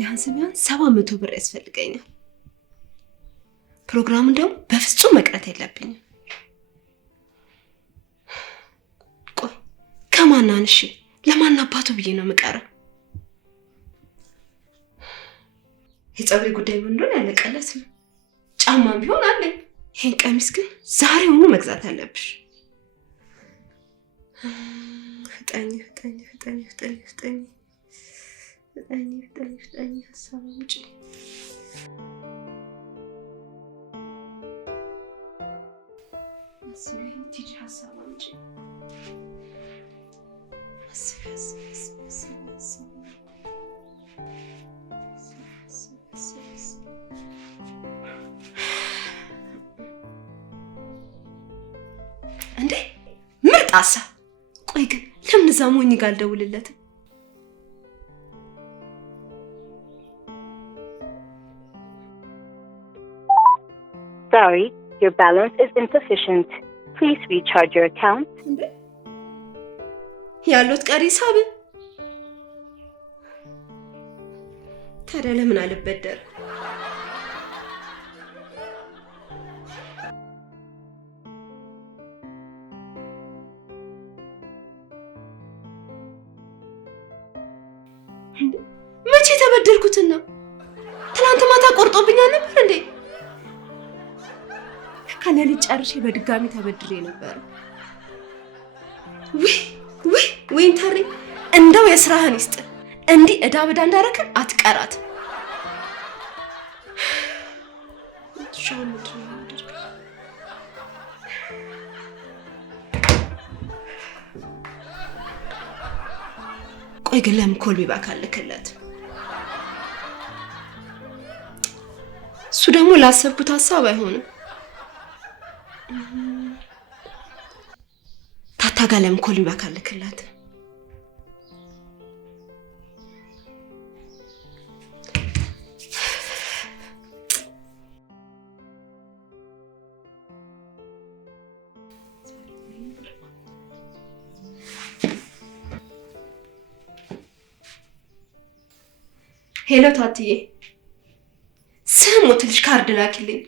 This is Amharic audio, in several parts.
ቢያንስ 700 ብር ያስፈልገኛል። ፕሮግራሙን ደግሞ በፍጹም መቅረት የለብኝም። ቆይ ከማናንሽ ለማን አባቱ ብዬ ነው የምቀረው? የፀጉሬ ጉዳይ ምን እንደሆነ ያለቀለት ነው። ጫማም ቢሆን አለኝ። ይሄን ቀሚስ ግን ዛሬውኑ መግዛት አለብሽ። ፍጠኝ ሀሳብ ውጪ። ቲጂ ሀሳብ ውጪ። እንዴ ምርጥ ሀሳብ። ቆይ ግን ለምን እዛ ሞኝ ጋር አልደውልለትም? Sorry, your balance is insufficient. Please recharge your account. ያሉት ቀሪ ሂሳብ ታዲያ ለምን አልበደር? መቼ ተበደርኩትን ነው? ትናንት ማታ ቆርጦብኛል ነበር እንዴ? ከሌሊት ጨርሼ በድጋሚ ተበድሬ ነበር። ወይ ታሪ እንደው የስራህን ይስጥ። እንዲህ እዳ በዳ እንዳረከን አትቀራት። ቆይ ግን ለምን ኮልቢ ባካልክለት? እሱ ደግሞ ላሰብኩት ሀሳብ አይሆንም። ታታጋ ለምን ኮልቢ ባካልክለት? ሄሎ ታትዬ፣ ስሙት ልጅ ካርድ ላኪልኝ።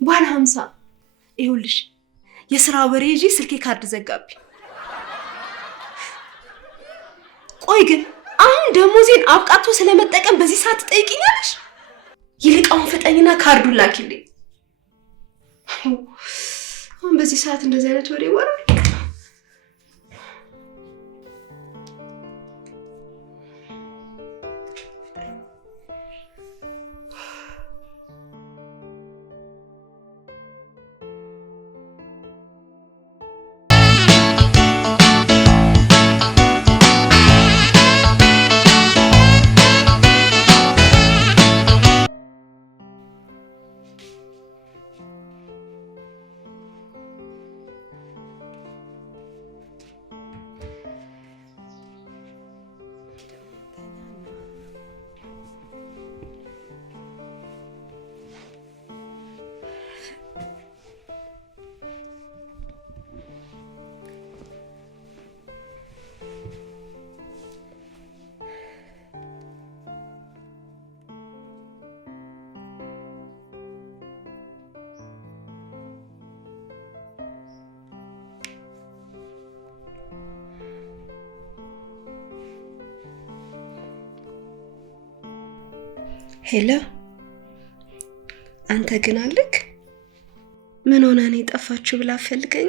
ባለ 50 ይኸውልሽ፣ የሥራ ወሬ ይዤ ስልኬ ካርድ ዘጋብኝ። ቆይ ግን አሁን ደሞዜን አብቃቶ ስለመጠቀም በዚህ ሰዓት ትጠይቂኛለሽ? ይልቃውን ፍጠኝና ካርዱን ላኪልኝ። አሁን በዚህ ሰዓት እንደዚህ አይነት ወሬ ወራል? ሄሎ፣ አንተ ግን አለክ? ምን ሆነ ነው የጠፋችሁ ብላ ፈልገኝ?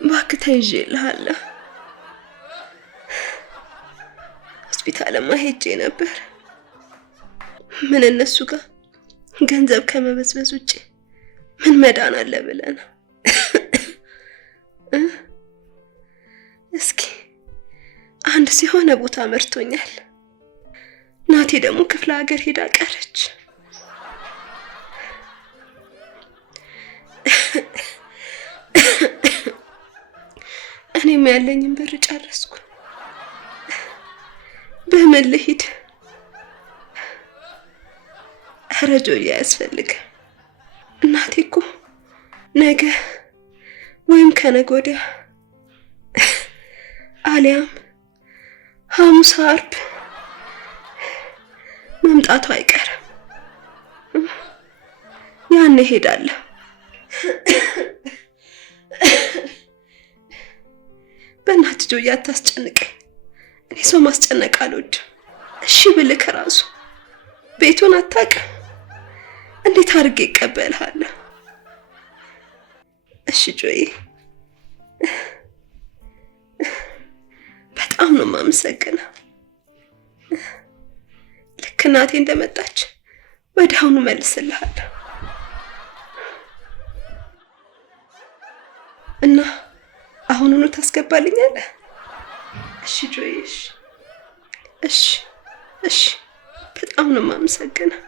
እባክህ ተይዤልሃለሁ። ሆስፒታልማ ሄጄ ነበር። ምን እነሱ ጋር ገንዘብ ከመበዝበዝ ውጪ ምን መዳን አለ ብለህ ነው? እስኪ አንድ ሲሆነ ቦታ መርቶኛል። ናቴ ደግሞ ክፍለ ሀገር ሄዳ ቀረች። እኔም ያለኝን ብር ጨረስኩ። በምን ልሂድ? ኧረ ጆዬ አያስፈልግም። እናቴ እኮ ነገ ወይም ከነገ ወዲያ አሊያም ሐሙስ ዓርብ መምጣቱ አይቀርም። ያን እሄዳለሁ። በእናትህ ጆዬ አታስጨንቀኝ። እኔ ሰው ማስጨነቅ አልወድም። እሺ ብልህ ራሱ ቤቱን አታውቅም። እንዴት አድርጌ እቀበልሃለሁ? እሺ ጆዬ፣ በጣም ነው የማመሰግነው። ልክ እናቴ እንደመጣች ወዲያውኑ መልስልሃለሁ እና አሁኑኑ ታስገባልኛለህ? እሺ ጆዬ፣ እሺ፣ በጣም ነው የማመሰግነው።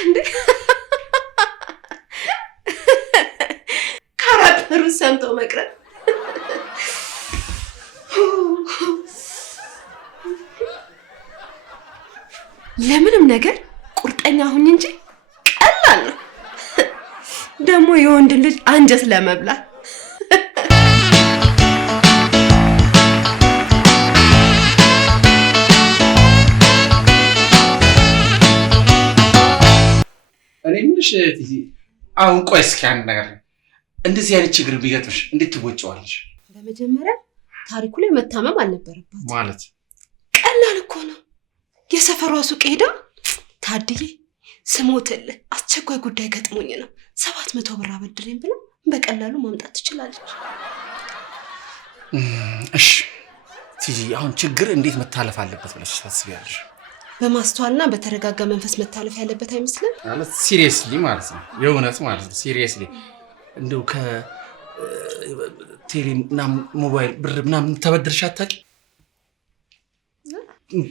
እንዴ ካራክተሩ ሰምቶ መቅረት። ለምንም ነገር ቁርጠኛ ሁኝ እንጂ ቀላል ነው ደግሞ የወንድ ልጅ አንጀት ለመብላት። እኔ ምንሽ ቲዚ አሁን ቆይ እስኪ አንድ ነገር እንደዚህ አይነት ችግር ቢገጥምሽ እንዴት ትወጪዋለሽ? በመጀመሪያ ታሪኩ ላይ መታመም አልነበረባት ማለት ቀላል እኮ ነው። የሰፈሯ ሱቅ ሄዳ ታድዬ ስሞትልህ አስቸኳይ ጉዳይ ገጥሞኝ ነው 700 ብር አበድረኝ ብላ በቀላሉ ማምጣት ትችላለች። እሺ ቲጂ አሁን ችግር እንዴት መታለፍ አለበት ብለሽ ታስቢያለሽ? በማስተዋልና በተረጋጋ መንፈስ መታለፍ ያለበት አይመስልም? ማለት ሲሪየስሊ ማለት ነው፣ የእውነት ማለት ነው። ሲሪየስሊ እንደው ቴሌና ሞባይል ብር ምናምን ተበድርሽ አታውቂም?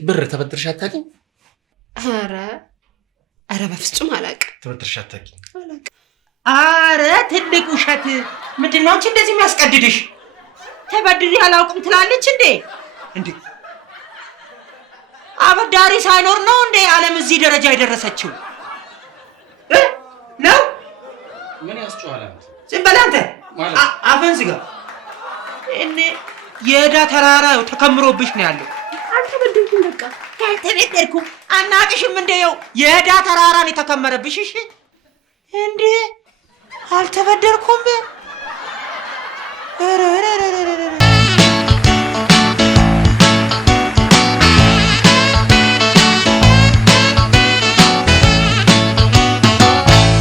ብር ተበድርሽ አታውቂም? ኧረ በፍጹም አላውቅም። ተበድርሽ አታውቂም? አላውቅም። ኧረ ትልቅ ውሸት! ምንድን ነው አንቺ እንደዚህ የሚያስቀድድሽ? ተበድሬ አላውቅም ትላለች እንዴ? አበዳሪ ሳይኖር ነው እንዴ ዓለም እዚህ ደረጃ የደረሰችው? ነው ምን ያስጨዋል? ዝም በል አንተ፣ አፈን ዝጋ። እኔ የዕዳ ተራራ ተከምሮብሽ ነው ያለው። አልተበደልኩም። በቃ አልተበደልኩም። አናቅሽም እንደው የዕዳ ተራራ ነው የተከመረብሽ። እሺ እንዴ አልተበደልኩም።